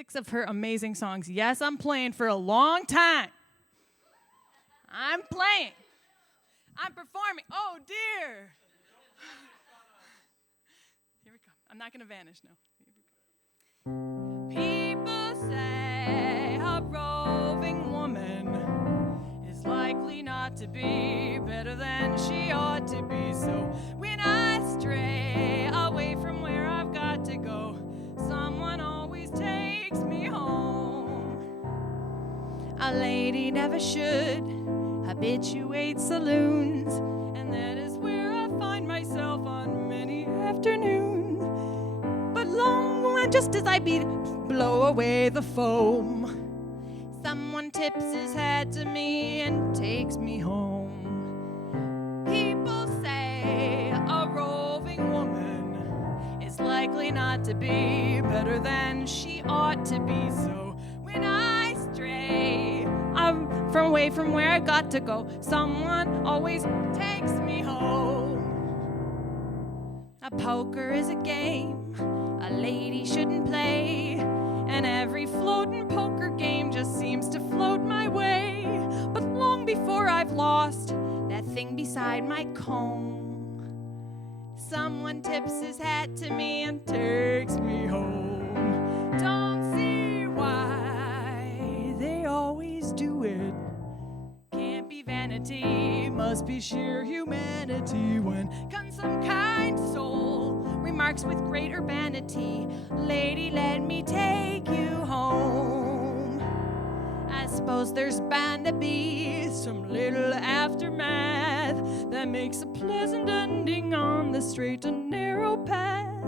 6 of her amazing songs. Yes, I'm playing for a long time. I'm playing. I'm performing. Oh, dear. Here we go. I'm not going to vanish, no. People say a roving woman is likely not to be better than she ought to be. So when I stray away from where I've got to go, someone always takes me home. A lady never should habituate saloons, and that is where I find myself on many afternoons. But long, just as I blow away the foam, someone tips his hat to me and takes me home. People say a roving woman is likely not to be better than she ought to be. So when I stray away from where I got to go, someone always takes me home. A poker is a game a lady shouldn't play, and every floating poker game just seems to float my way. But long before I've lost that thing beside my comb, someone tips his hat to me and takes me home. Don't see why they always do it. Can't be vanity, must be sheer humanity when some kind soul remarks with great urbanity, "Lady, let me take you home." I suppose there's bound to be some little aftermath that makes a pleasant ending on the straight and narrow path.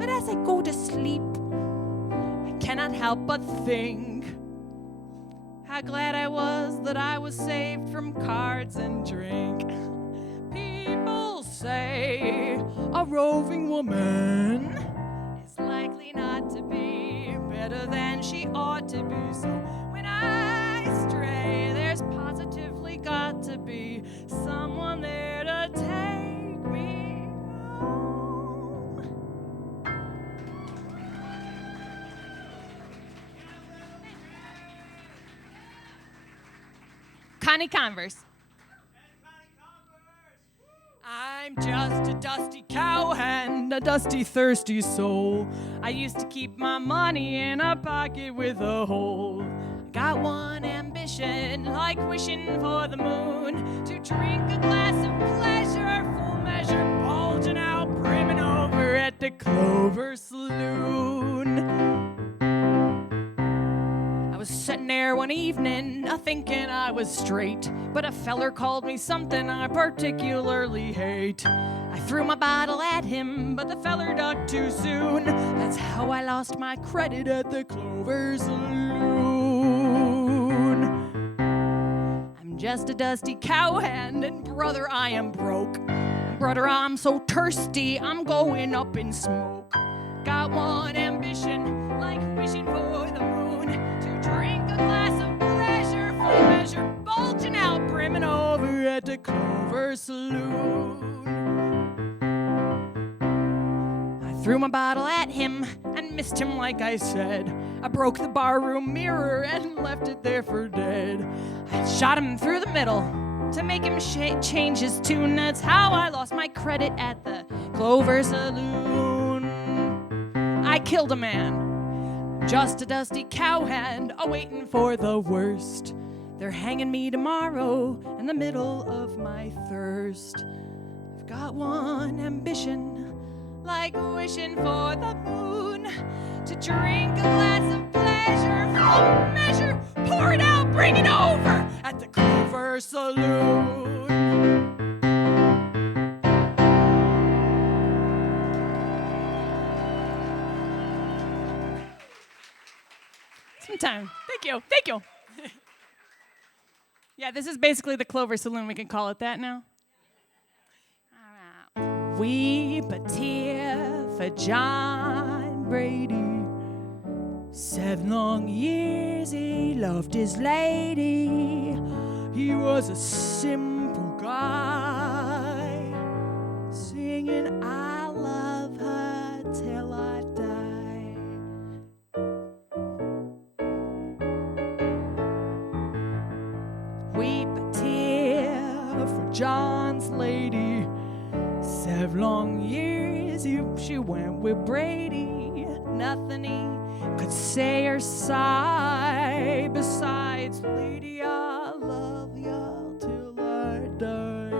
But as I go to sleep, I cannot help but think how glad I was that I was saved from cards and drink. People say a roving woman is likely not to be better than she ought to be. So when I stray, there's positively got to be someone there to take me home. Connie Converse. I'm just a dusty cowhand, a dusty, thirsty soul. I used to keep my money in a pocket with a hole. I got one ambition, like wishing for the moon, to drink a glass of pleasure, full measure, bulging out, brimming over at the Clover Saloon. I was sitting there one evening, thinking I was straight, but a feller called me something I particularly hate. I threw my bottle at him, but the feller ducked too soon. That's how I lost my credit at the Clover Saloon. I'm just a dusty cowhand, and brother, I am broke. Brother, I'm so thirsty, I'm going up in smoke. Got one ambition, like wishing for the moon, to drink a glass of pleasure, full measure, bulging out, brimming over at the Clover Saloon. I threw my bottle at him and missed him like I said. I broke the barroom mirror and left it there for dead. I shot him through the middle to make him change his tune. That's how I lost my credit at the Clover Saloon. I killed a man, just a dusty cowhand, a-waiting for the worst. They're hanging me tomorrow in the middle of my thirst. I've got one ambition, like wishing for the moon, to drink a glass of pleasure, full measure, pour it out, bring it over at the Converse Saloon. Sometime. Thank you. Thank you. Yeah, this is basically the Clover Saloon. We can call it that now. Weep a tear for John Brady. 7 long years he loved his lady. He was a simple guy, singing I love her till I die. livelong years. She went with Brady. Nothing he could say or sigh. Besides, lady, I love ya till I die.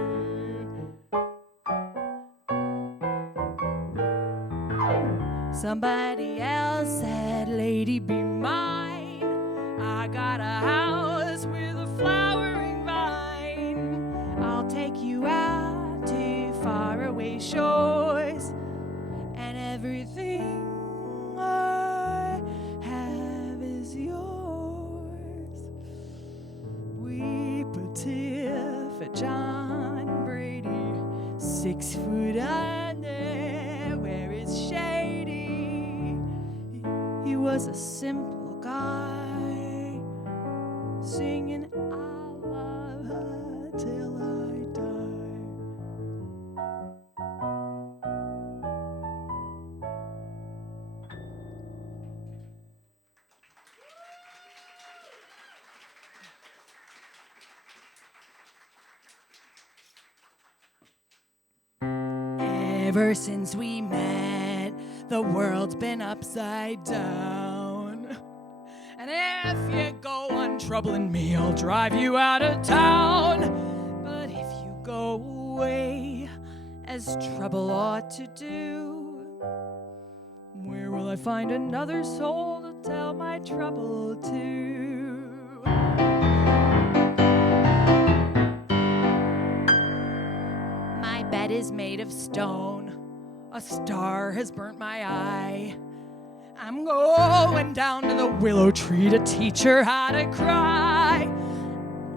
Somebody else said, lady, be mine. I got a house with a flowering vine. I'll take you out to faraway shores, and everything I have is yours. Weep a tear for John Brady, 6 foot under, where it's shady. He was a simple guy, singing I love her till I die. Ever since we met, the world's been upside down. And if you go on troubling me, I'll drive you out of town. But if you go away, as trouble ought to do, where will I find another soul to tell my trouble to? My bed is made of stone. A star has burnt my eye. I'm going down to the willow tree to teach her how to cry.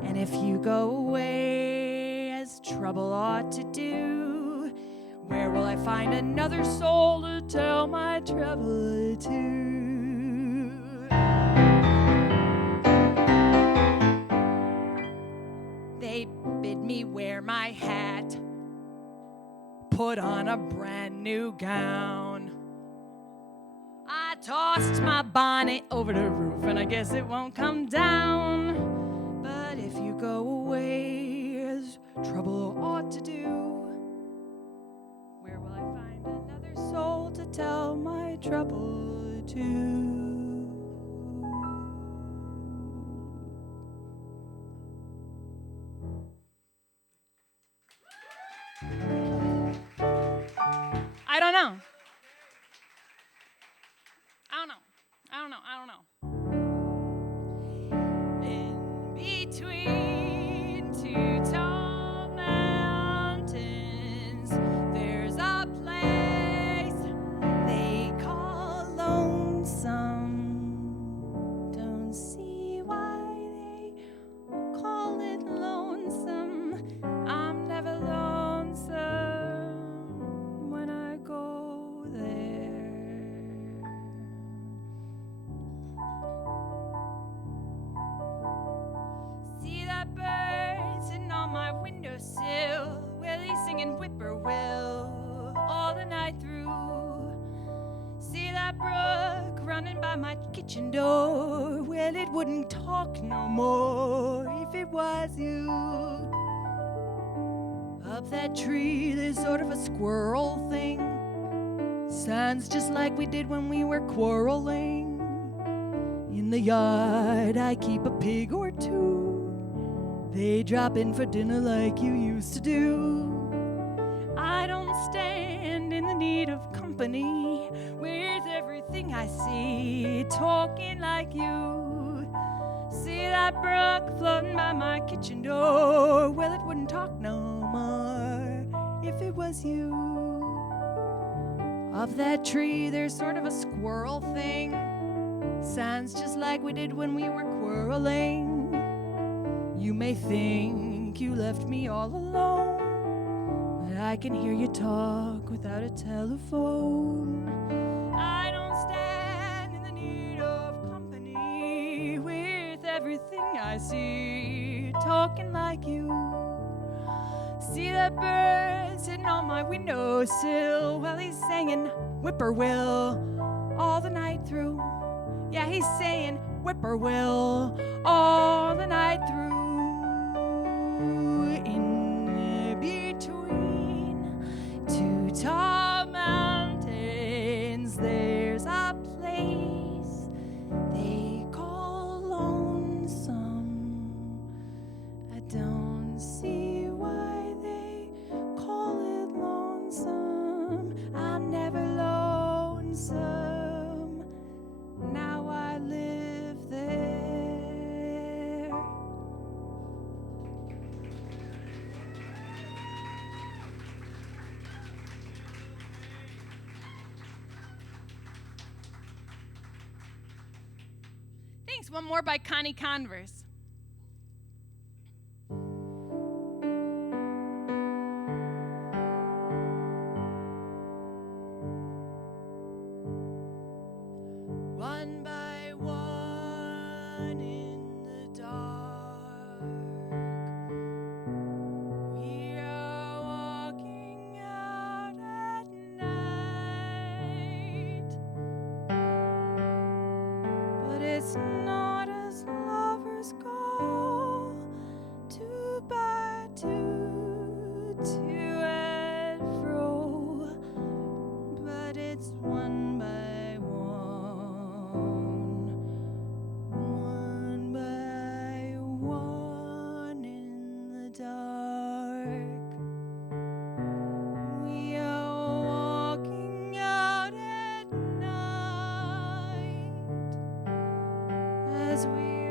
And if you go away, as trouble ought to do, where will I find another soul to tell my trouble to? They bid me wear my hat, put on a brand new gown. I tossed my bonnet over the roof, and I guess it won't come down. But if you go away, as trouble ought to do, where will I find another soul to tell my trouble to? I don't know. In between two tall mountains, there's a place they call lonesome. Don't see why they call it lonesome. I'm never lonesome when I go there. See that bird sitting on my windowsill, Willie singing whippoorwill all the night through. See that brook running by my kitchen door, well, it wouldn't talk no more if it was you. Up that tree, there's sort of a squirrel thing. Sounds just like we did when we were quarreling. In the yard, I keep a pig or two. They drop in for dinner like you used to do. I don't stand in the need of company with everything I see, talking like you. See that brook floating by my kitchen door, well, it wouldn't talk no more if it was you. Up that tree, there's sort of a squirrel thing. Sounds just like we did when we were quarreling. You may think you left me all alone, but I can hear you talk without a telephone. I don't stand in the need of company with everything I see, talking like you. See that bird sitting on my windowsill, well, he's singing whippoorwill all the night through. Yeah, he's saying whippoorwill all the night through. In between two Thanks. One more by Connie Converse. One by one in the dark, we are walking out at night. But it's not as lovers go, two by two, to and fro, but it's one by one by one in the dark. We are walking out at night as we